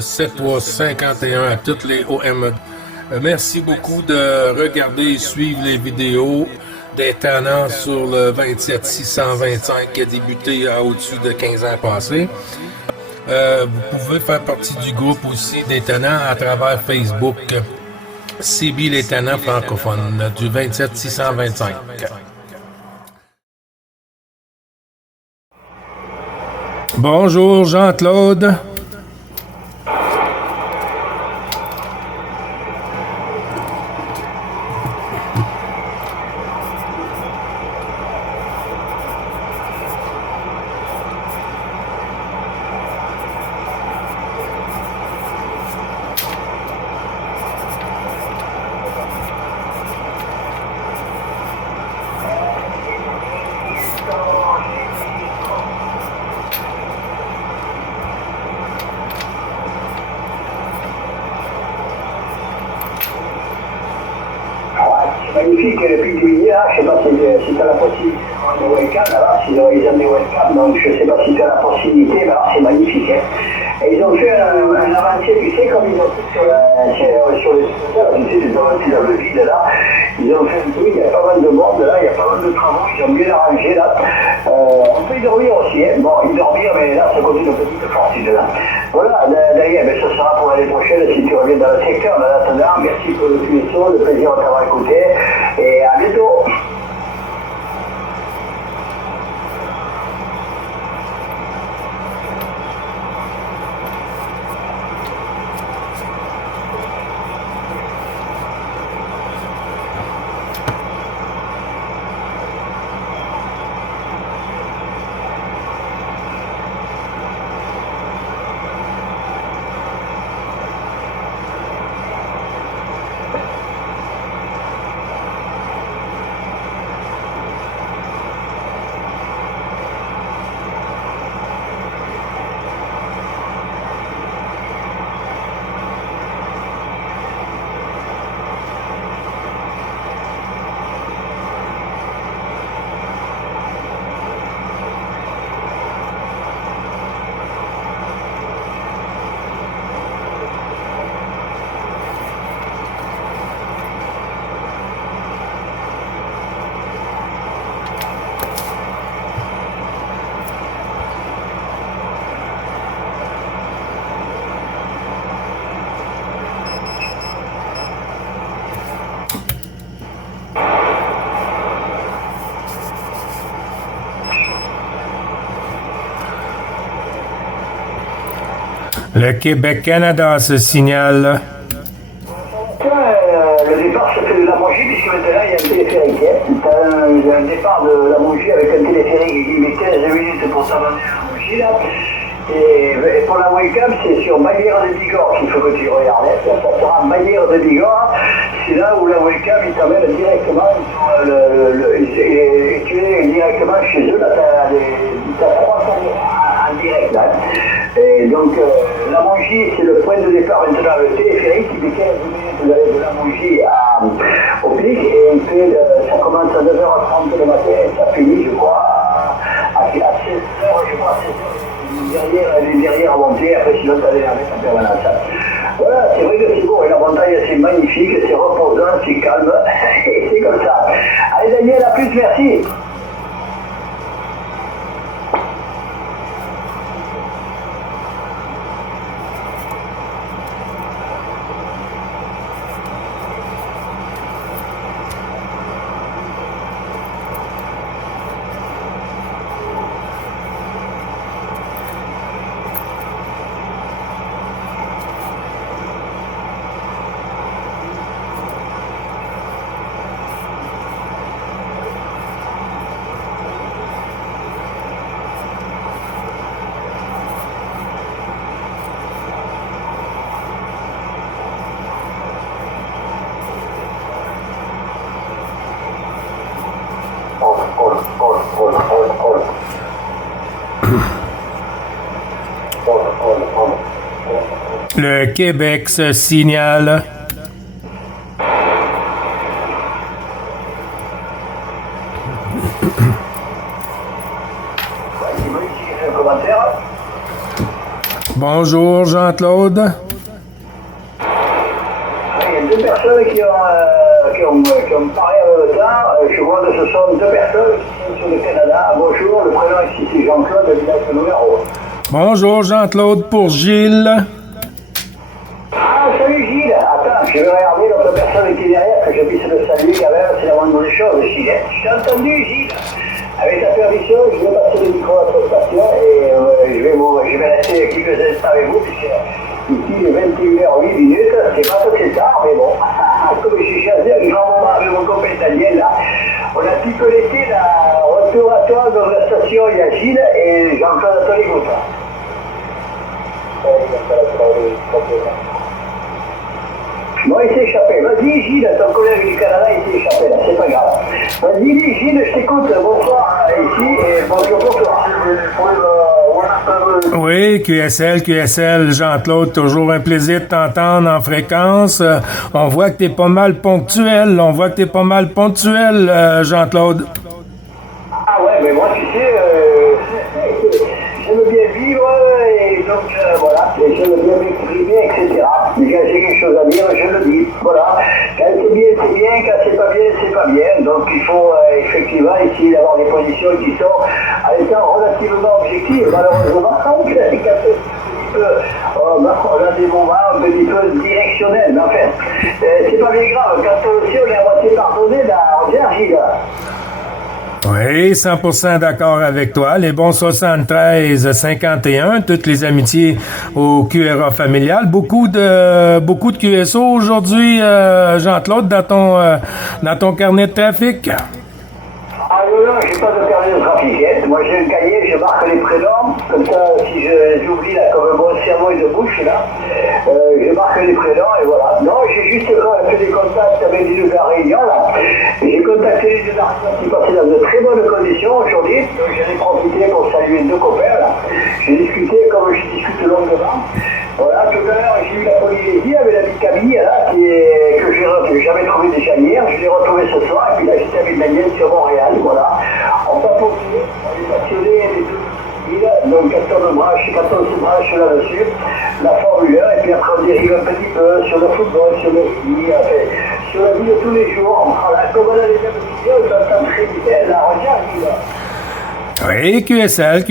7351 à toutes les OM. Merci beaucoup de regarder et suivre les vidéos des tannants sur le 27625 qui a débuté au-dessus de 15 ans passés. Vous pouvez faire partie du groupe aussi des tannants à travers Facebook. CB les tannants francophones du 27625. Bonjour Jean-Claude. Magnifique depuis que tu es là, je ne sais pas si tu as la possibilité de webcam, alors ils ont des webcams, donc je ne sais pas si tu as la possibilité, mais alors c'est magnifique. Hein. Et ils ont fait un avancier, tu sais, comme ils ont fait sur les scooters, tu sais, dans le vide là, ils ont fait un truc, il y a pas mal de monde là, il y a pas mal de travaux, ils ont bien arrangé là. On peut y dormir aussi, hein. Bon, y dormir, mais là, ça coûte une petite fortune là. Voilà, derrière, ben, ce sera pour l'année prochaine si tu reviens dans le secteur. En attendant, merci pour le tuisson, le plaisir de t'avoir écouté, et à bientôt. Le Québec-Canada se signale. Le départ se fait de la Mongie, puisque maintenant il y a un téléphérique. Il y a un départ de la Mongie avec un téléphérique qui met 15 minutes pour s'abonner à la Mongie là. Et pour la webcam, c'est sur Bagnères de Bigorre qu'il faut que tu regardes. Ça sera Bagnères de Bigorre. C'est là où la webcam il t'amène directement et tu es directement chez eux. Là, tu as 3 caméras en direct là. Et donc, la Mongie, c'est le point de départ maintenant. Le téléphérique, il met 15 minutes d'aller de la Mongie au Pic. Et ça commence à 9h30 le matin et ça finit, je crois, à 16h, je crois, à 16h. Derrière à monter, après sinon tu as les avec en permanence. Voilà, c'est vrai que c'est beau, et la montagne c'est magnifique, c'est reposant, c'est calme, et c'est comme ça. Allez Daniel, à plus, merci. Le Québec se signale. Bonjour, Jean-Claude. Il y a deux personnes qui ont parlé en même temps. Je vois que ce sont deux personnes qui sont sur le Canada. Bonjour, le prénom ici c'est Jean-Claude, le village de Nougaro. Bonjour, Jean-Claude, pour Gilles. Ah, salut Gilles. Attends, je vais regarder l'autre personne qui est derrière, que je puisse le saluer quand même, c'est la moindre des choses, Gilles. Je t'ai entendu, Gilles. Avec ta permission, je vais passer le micro à votre station et je vais rester quelques instants avec vous, puisque ici, il est 21h08, c'est pas très tard, mais bon, comme j'ai choisi un grand moment avec mon copain italien, là, on a picolété la retour à toi dans la station, il y a Gilles et Jean-Claude à ton écoute. Bon, il s'est échappé. Vas-y, Gilles, ton collègue du Canada, il s'est échappé, là, c'est pas grave. Vas-y, Gilles, je t'écoute. Bonsoir, ici, et bonjour pour toi. Oui, QSL, Jean-Claude, toujours un plaisir de t'entendre en fréquence. On voit que t'es pas mal ponctuel, Jean-Claude. Ah ouais, mais moi, tu sais, j'aime bien vivre, et donc, voilà, et j'aime bien m'exprimer, etc. Mais quand j'ai quelque chose à dire, je le dis, voilà. Quand c'est bien, quand c'est pas bien. Donc, il faut effectivement essayer d'avoir des positions qui sont, à l'état relativement objectives, malheureusement, on a des moments un petit peu directionnels, mais enfin, c'est pas bien grave, quand aussi on est à moitié pardonné, là, on vient, Gilles. Oui, 100% d'accord avec toi. Les bons 73-51, toutes les amitiés au QRA familial. Beaucoup de QSO aujourd'hui, Jean-Claude, dans ton carnet de trafic. Ah non, j'ai pas de carnet de trafiquette. Moi j'ai un cahier, je marque les prénoms. Comme ça, si j'oublie là, comme un bon cerveau et de bouche là, je marque les prénoms et voilà. Non, j'ai juste fait des contacts avec les deux de la Réunion là. J'ai contacté les deux de la Réunion qui passaient dans de très bonnes conditions aujourd'hui. Donc j'en ai profité pour saluer deux copains là. J'ai discuté comme je discute longuement. Voilà, tout à l'heure j'ai eu la Polynésie avec la petite Camille là, que j'avais trouvé déjà hier. Je l'ai retrouvé ce soir et puis là j'étais avec Daniel sur Montréal. Voilà. On va continuer, on est passionné des deux villes, donc quand on se branche là-dessus, la Formule 1, et puis après on dérive un petit peu sur le football, sur le ski, enfin, sur la vie de tous les jours. Voilà, comme on a les mêmes vidéos, on s'entend très bien, la recherche, Oui, QSL.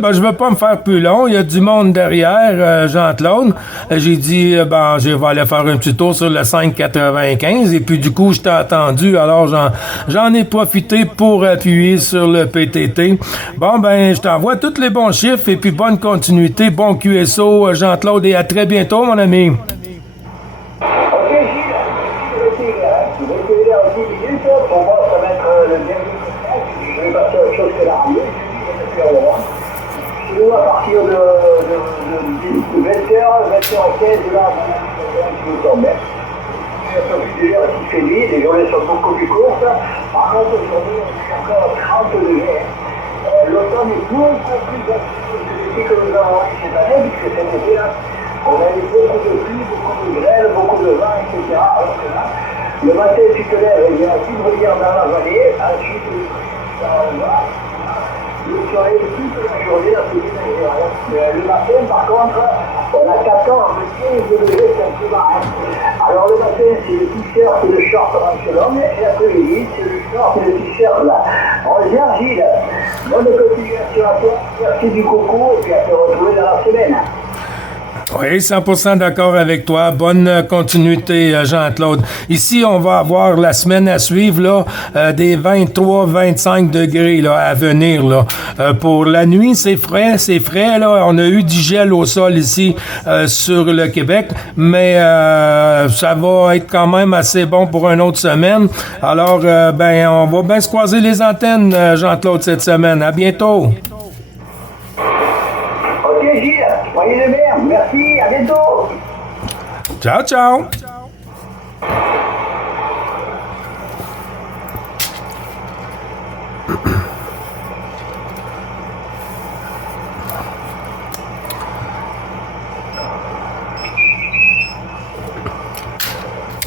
Ben, je veux pas me faire plus long. Il y a du monde derrière, Jean-Claude. J'ai dit, je vais aller faire un petit tour sur le 595. Et puis, du coup, je t'ai entendu. Alors, j'en ai profité pour appuyer sur le PTT. Bon, ben, je t'envoie tous les bons chiffres et puis bonne continuité, bon QSO, Jean-Claude, et à très bientôt, mon ami. Ok, Gilles, je vais là en 10 minutes. Pour moi, ça va être le dernier. Je vais passer à autre chose que la radio. Sinon, à partir de 20h, 20h15, là, je me tombe. Je suis un peu plus déjà aussi fait nuit, les journées sont beaucoup plus courtes. Par contre, aujourd'hui, on est encore à 30 degrés. L'automne est beaucoup plus actif que nous avons eu cette année, puisque cet été-là, on a eu beaucoup de pluie, beaucoup de grêle, beaucoup de vent, etc. Alors que là, le matin, tu te lèves, il y a un petit brouillard dans la vallée, ensuite, le soleil toute la journée, là, c'est agréable. Le matin, par contre, on a 14, 15 degrés, c'est un peu marrant. Alors le matin, c'est le t-shirt et le short en selon, et l'après-midi, c'est le short et le t-shirt là. On vient, Gilles. Bonne continuation à toi, merci du coucou, et puis à te retrouver dans la semaine. Oui, 100% d'accord avec toi. Bonne continuité, Jean-Claude. Ici, on va avoir la semaine à suivre là, des 23-25 degrés là, à venir. Là. Pour la nuit, c'est frais. Là. On a eu du gel au sol ici sur le Québec, mais ça va être quand même assez bon pour une autre semaine. Alors, on va bien se croiser les antennes, Jean-Claude, cette semaine. À bientôt. Ok, Gilles. Soyez les meilleurs. Merci. À bientôt. Ciao, ciao.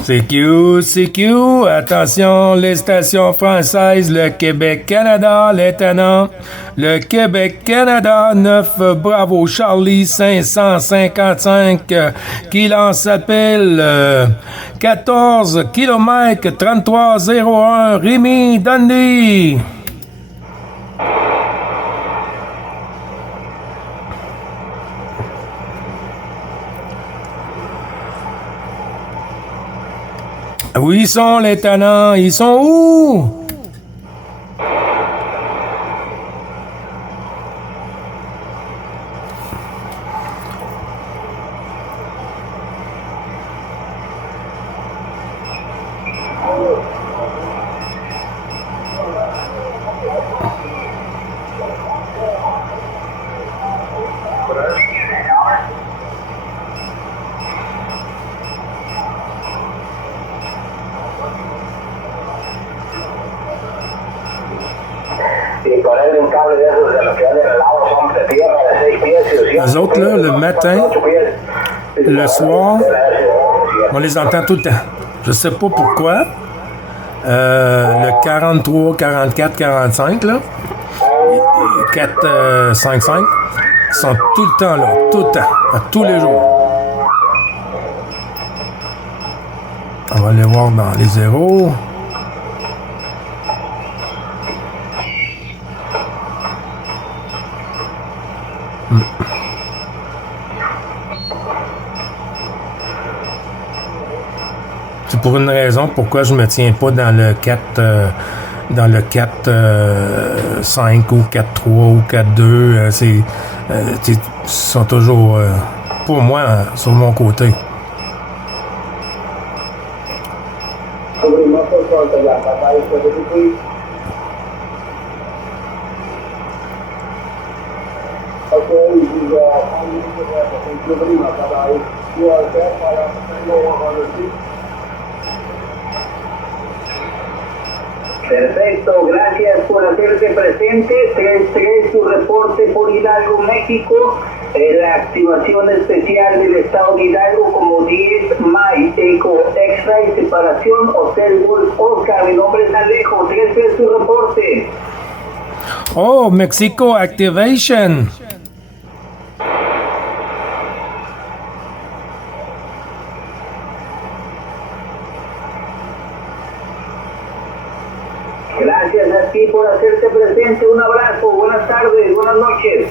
CQ, attention, les stations françaises, le Québec-Canada, les tenants. Le Québec-Canada, 9, Bravo Charlie 555, qui lance appel 14 km 3301, Rémi Dundee. Où ils sont les tenants? Ils sont où? Les autres, là, le matin, le soir, on les entend tout le temps. Je sais pas pourquoi. Le 43, 44, 45, là, 4, 5, 5, ils sont tout le temps là, tout le temps, à tous les jours. On va aller voir dans les zéros. C'est pour une raison pourquoi je me tiens pas dans le 4 5 ou 4 3 ou 4 2. Ils sont toujours pour moi sur mon côté. Perfecto, gracias por hacerse presente. 3-3, su reporte por Hidalgo, México. La activación especial del estado de Hidalgo como 10 Mike Eco Extra y separación Hotel Wolf Oscar. Mi nombre es Alejo. 3-3, su reporte. Oh, Mexico activation. Gracias a ti por hacerte presente. Un abrazo. Buenas tardes. Buenas noches.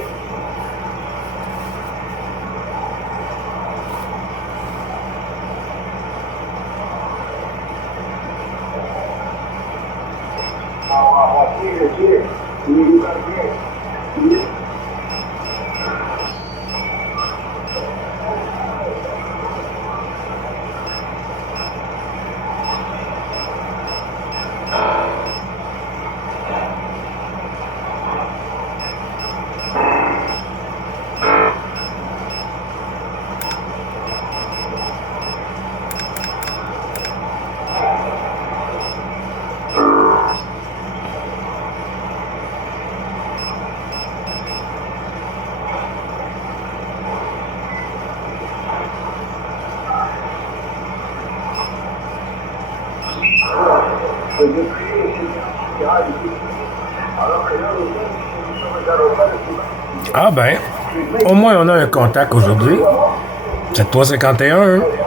Ah ben, au moins on a un contact aujourd'hui. C'est 351.